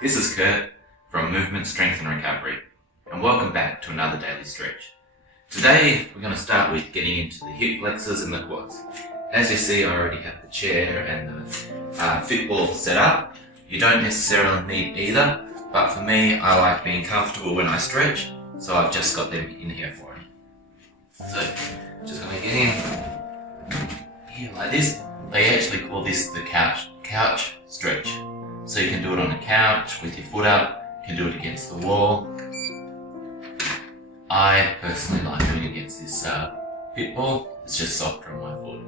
This is Kurt from Movement, Strength and Recovery, and welcome back to another daily stretch. Today we're going to start with getting into the hip flexors and the quads. As you see, I already have the chair and the fit ball set up. You don't necessarily need either, but for me I like being comfortable when I stretch, so I've just got them in here for you. So, just going to get in here like this. They actually call this the couch stretch. So you can do it on the couch with your foot up, you can do it against the wall. I personally like doing it against this fit ball. It's just softer on my foot.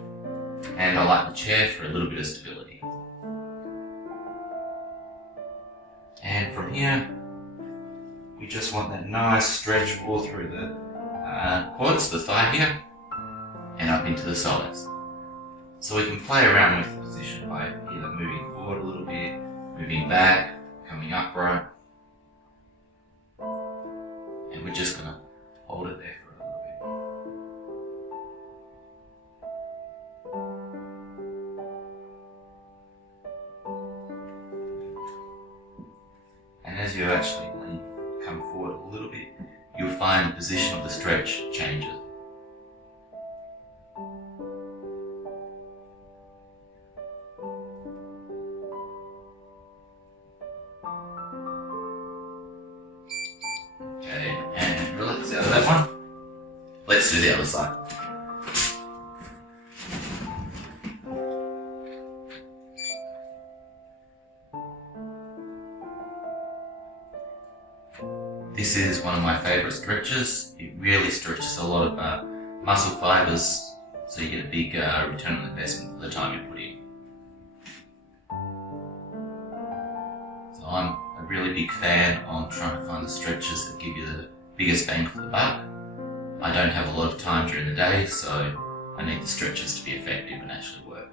And I like the chair for a little bit of stability. And from here, we just want that nice stretch all through the quads, the thigh here, and up into the psoas. So we can play around with the position by either moving forward a little bit, moving back, coming upright. And we're just going to hold it there for a little bit. And as you actually come forward a little bit, you'll find the position of the stretch changes. Okay, and relax out of that one. Let's do the other side. This is one of my favourite stretches. It really stretches a lot of muscle fibres, so you get a big return on investment for the time you put in. So I'm a really big fan on trying to find the stretches that give you the biggest bang for the buck. I don't have a lot of time during the day, so I need the stretches to be effective and actually work.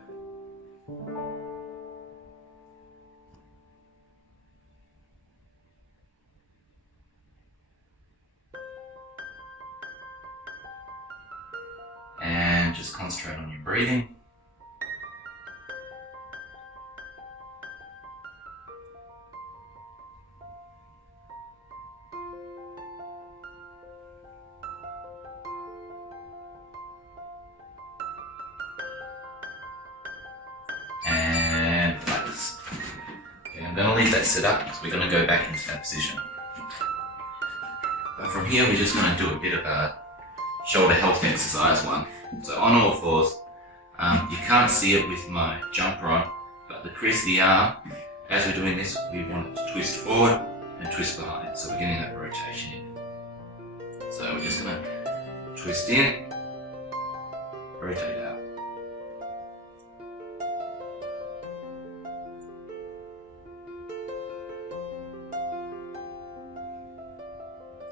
And just concentrate on your breathing. And flex. Okay, I'm going to leave that set up because we're going to go back into that position. But from here we're just going to do a bit of a shoulder health exercise one. So on all fours, you can't see it with my jumper on, but the crease of the arm, as we're doing this, we want it to twist forward and twist behind, so we're getting that rotation in. So we're just going to twist in, rotate out.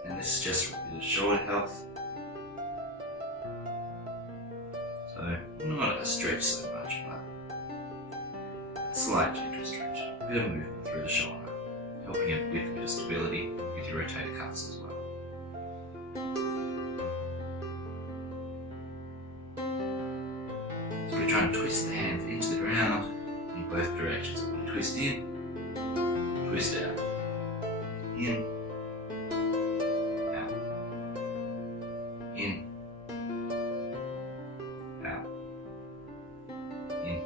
And this is just a bit of shoulder health. So not a stretch so much, but a slight gentle stretch. A bit of movement through the shoulder, helping it with a bit of stability with your rotator cuffs as well. So we're trying to twist the hands into the ground in both directions. So we twist in, twist out, in, out, in, out, in, out,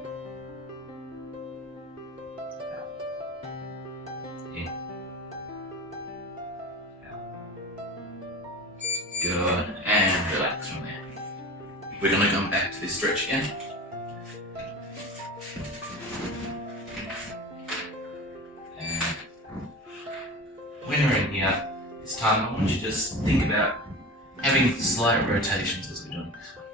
in, out. Good, and relax from there. We're going to come back to this stretch again. And when we're in here, this time I want you to just think about having slight rotations as we're doing this one.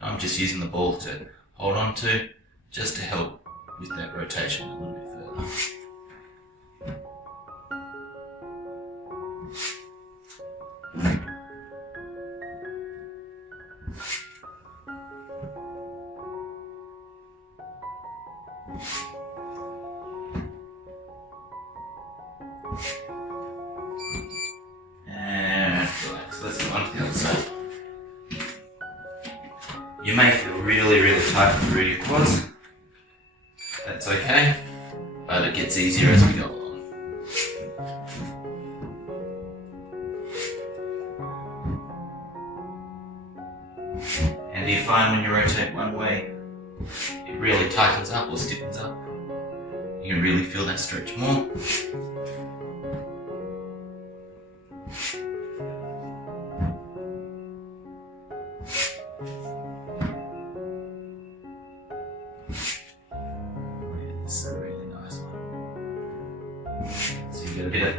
I'm just using the ball to hold on to, just to help with that rotation a little bit further. You may feel really, really tight through your quads. That's okay, but it gets easier as we go along. And do you find when you rotate one way, it really tightens up or stiffens up? You can really feel that stretch more. This is a really nice one. So you get a bit of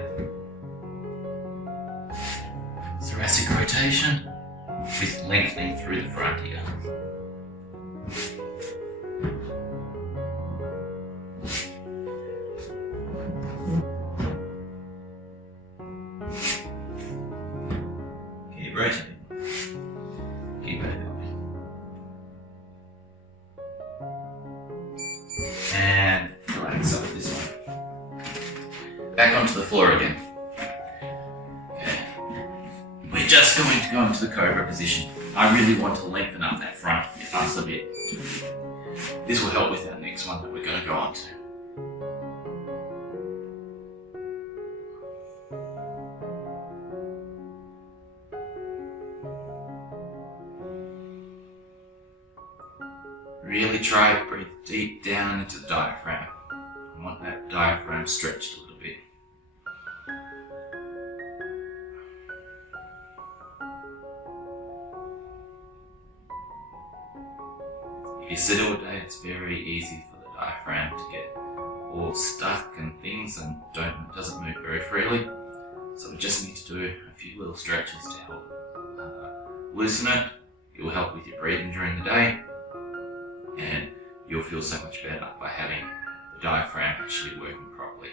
thoracic rotation with lengthening through the front here. Keep rotating. Keep it going. And relax up this one. Back onto the floor again. Okay. We're just going to go into the cobra position. I really want to lengthen up that front of us a bit. This will help with our next one that we're going to go on to. Really try to breathe deep down into the diaphragm. I want that diaphragm stretched a little bit. If you sit all day, it's very easy for the diaphragm to get all stuck and things and doesn't move very freely. So we just need to do a few little stretches to help loosen it. It will help with your breathing during the day, and you'll feel so much better by having the diaphragm actually working properly.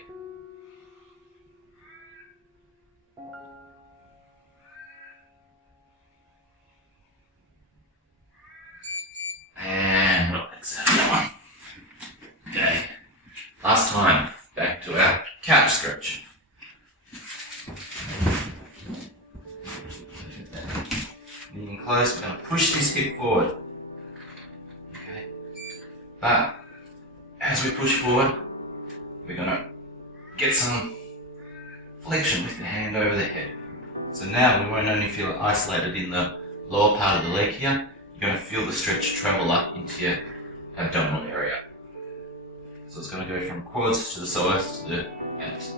And relax out of that one. Okay, last time, back to our couch stretch. Leaning close, we're going to push this hip forward. But as we push forward, we're going to get some flexion with the hand over the head. So now we won't only feel it isolated in the lower part of the leg here, you're going to feel the stretch travel up into your abdominal area. So it's going to go from quads to the psoas to the abs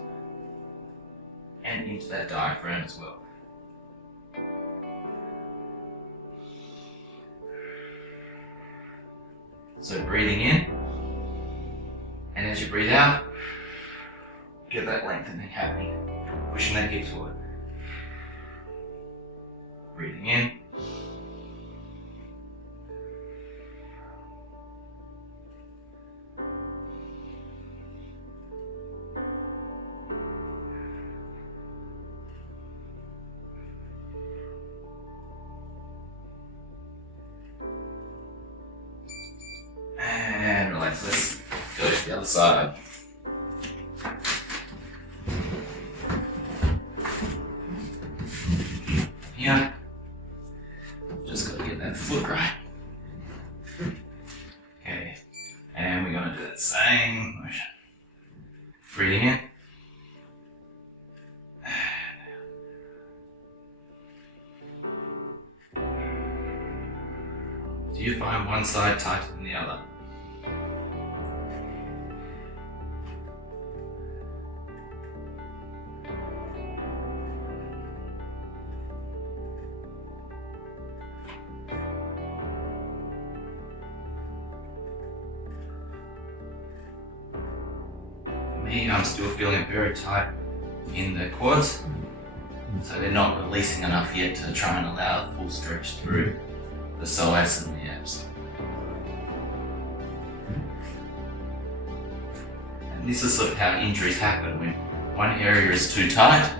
and into that diaphragm as well. So breathing in, and as you breathe out, get that lengthening happening, pushing that hips forward. Breathing in. And relax, let's go to the other side. Here, just got to get that foot right. Okay, and we're going to do that same motion. Breathing in. Do you find one side tighter than the other? For me, I'm still feeling very tight in the quads, so they're not releasing enough yet to try and allow a full stretch through the psoas and the abs. And this is sort of how injuries happen. When one area is too tight,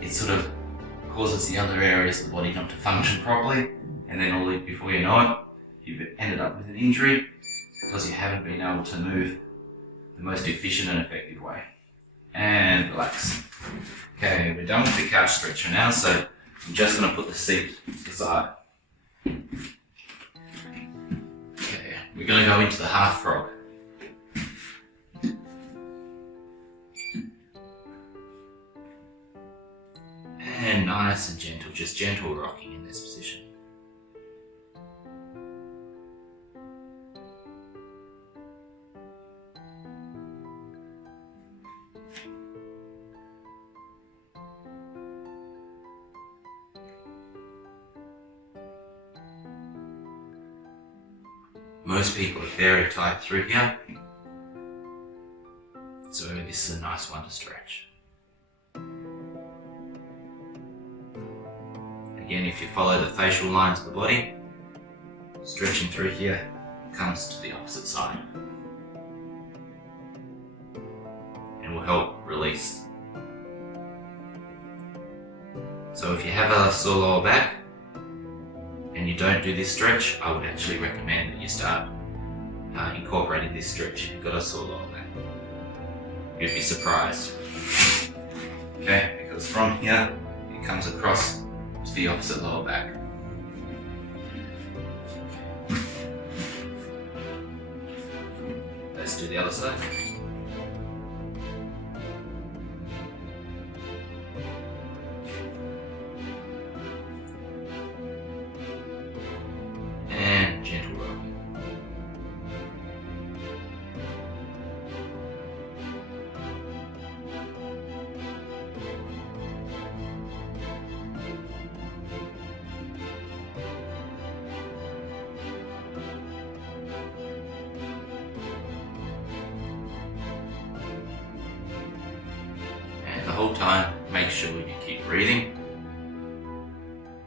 it sort of causes the other areas of the body not to function properly, and then before you know it, you've ended up with an injury because you haven't been able to move the most efficient and effective way. And relax. Okay, we're done with the couch stretcher now, so I'm just going to put the seat to the side. we're going to go into the half frog. And nice and gentle, just gentle rocking in this position. Most people are very tight through here, so this is a nice one to stretch. Again, if you follow the facial lines of the body, stretching through here comes to the opposite side and will help release. So if you have a sore lower back and you don't do this stretch, I would actually recommend that you start incorporating this stretch if you've got a sore lower back. You'd be surprised. Okay, because from here it comes across to the opposite lower back. Let's do the other side. And gentle rocking. The whole time, make sure you keep breathing,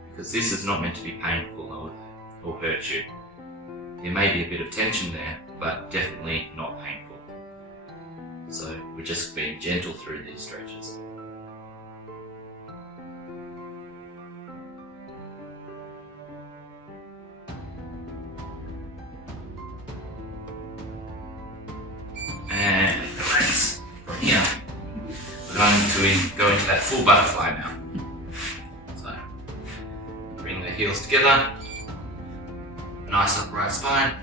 because this is not meant to be painful or hurt you. There may be a bit of tension there, but definitely not painful. So we're just being gentle through these stretches. And relax from here. We're going to go into that full butterfly now. So, bring the heels together, nice upright spine,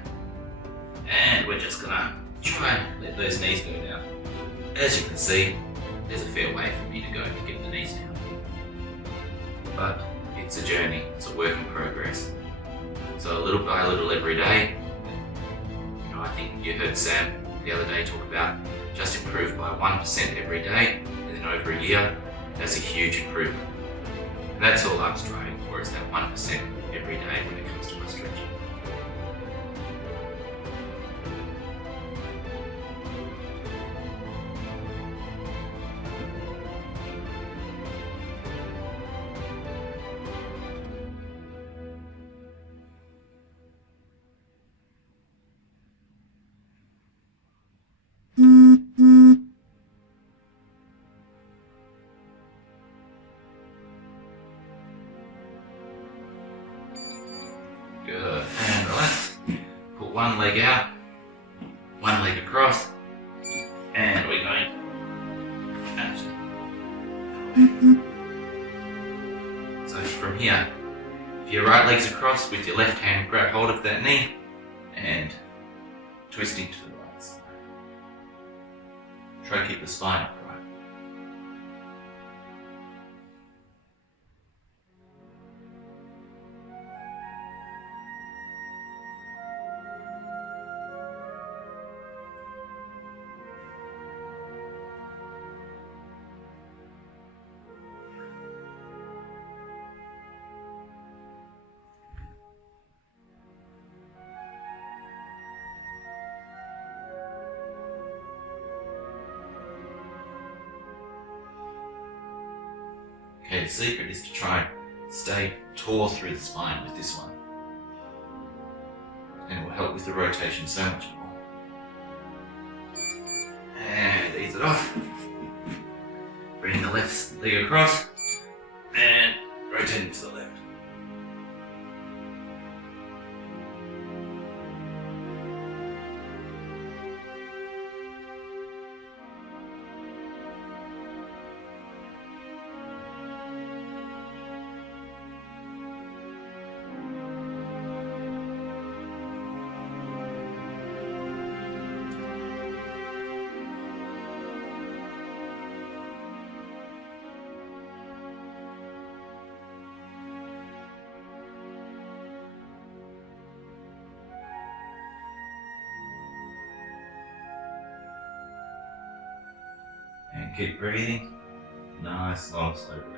and we're just gonna try and let those knees go down. As you can see, there's a fair way for me to go to get the knees down. But it's a journey, it's a work in progress. So little by little every day, you know, I think you heard Sam the other day talk about just improve by 1% every day. Over a year, that's a huge improvement. And that's all I'm striving for, is that 1% every day when it comes to my stretching. Good, and relax. Pull one leg out, one leg across, and we're going out. So from here, if your right leg's across, with your left hand grab hold of that knee and twisting to the right side. Try to keep the spine upright. Okay, the secret is to try and stay tall through the spine with this one. And it will help with the rotation so much more. And ease it off. Bring the left leg across and rotate to the left. And keep breathing. Nice, long, slow breath.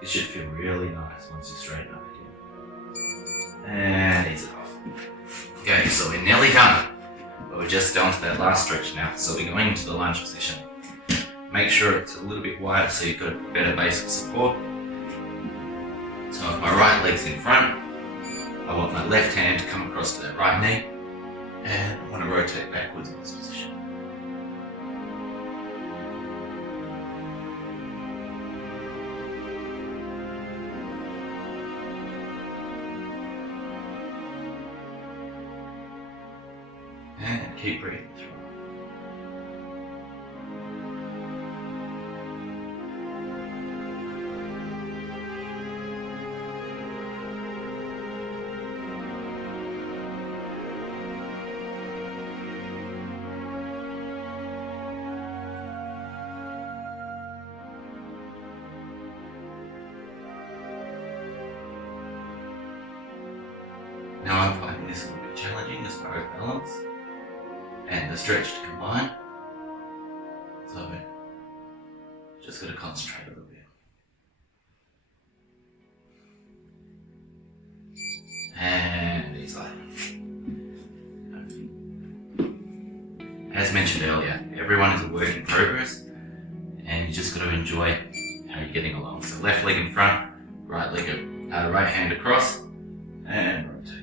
This should feel really nice once you straighten up again. And ease it off. Okay, so we're nearly done. But we're just down to that last stretch now. So we're going into the lunge position. Make sure it's a little bit wider so you've got a better base of support. So if my right leg's in front, I want my left hand to come across to that right knee, and I want to rotate backwards in this position. And keep breathing through. Now I'm finding this a little bit challenging as far as balance and the stretch to combine. So just got to concentrate a little bit. And ease off. As mentioned earlier, everyone is a work in progress, and you just got to enjoy how you're getting along. So left leg in front, right hand across, and rotate.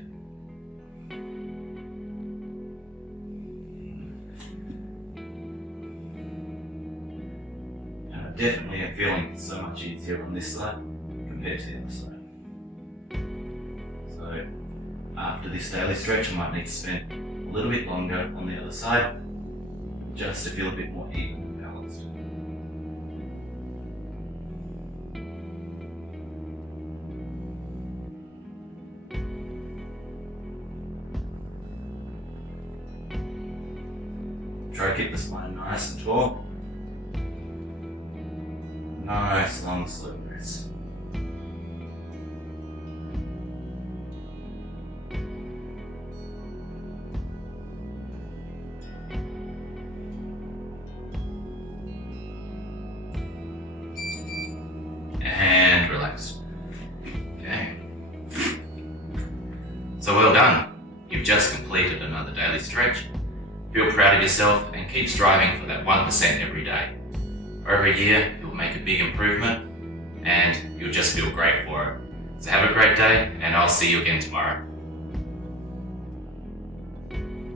Definitely am feeling so much easier on this side compared to the other side. So after this daily stretch, I might need to spend a little bit longer on the other side just to feel a bit more even and balanced. Try to keep the spine nice and tall. Nice, long, slow breaths. And relax. Okay. So well done. You've just completed another daily stretch. Feel proud of yourself and keep striving for that 1% every day. Over a year, you'll make a big improvement and you'll just feel great for it. So have a great day, and I'll see you again tomorrow.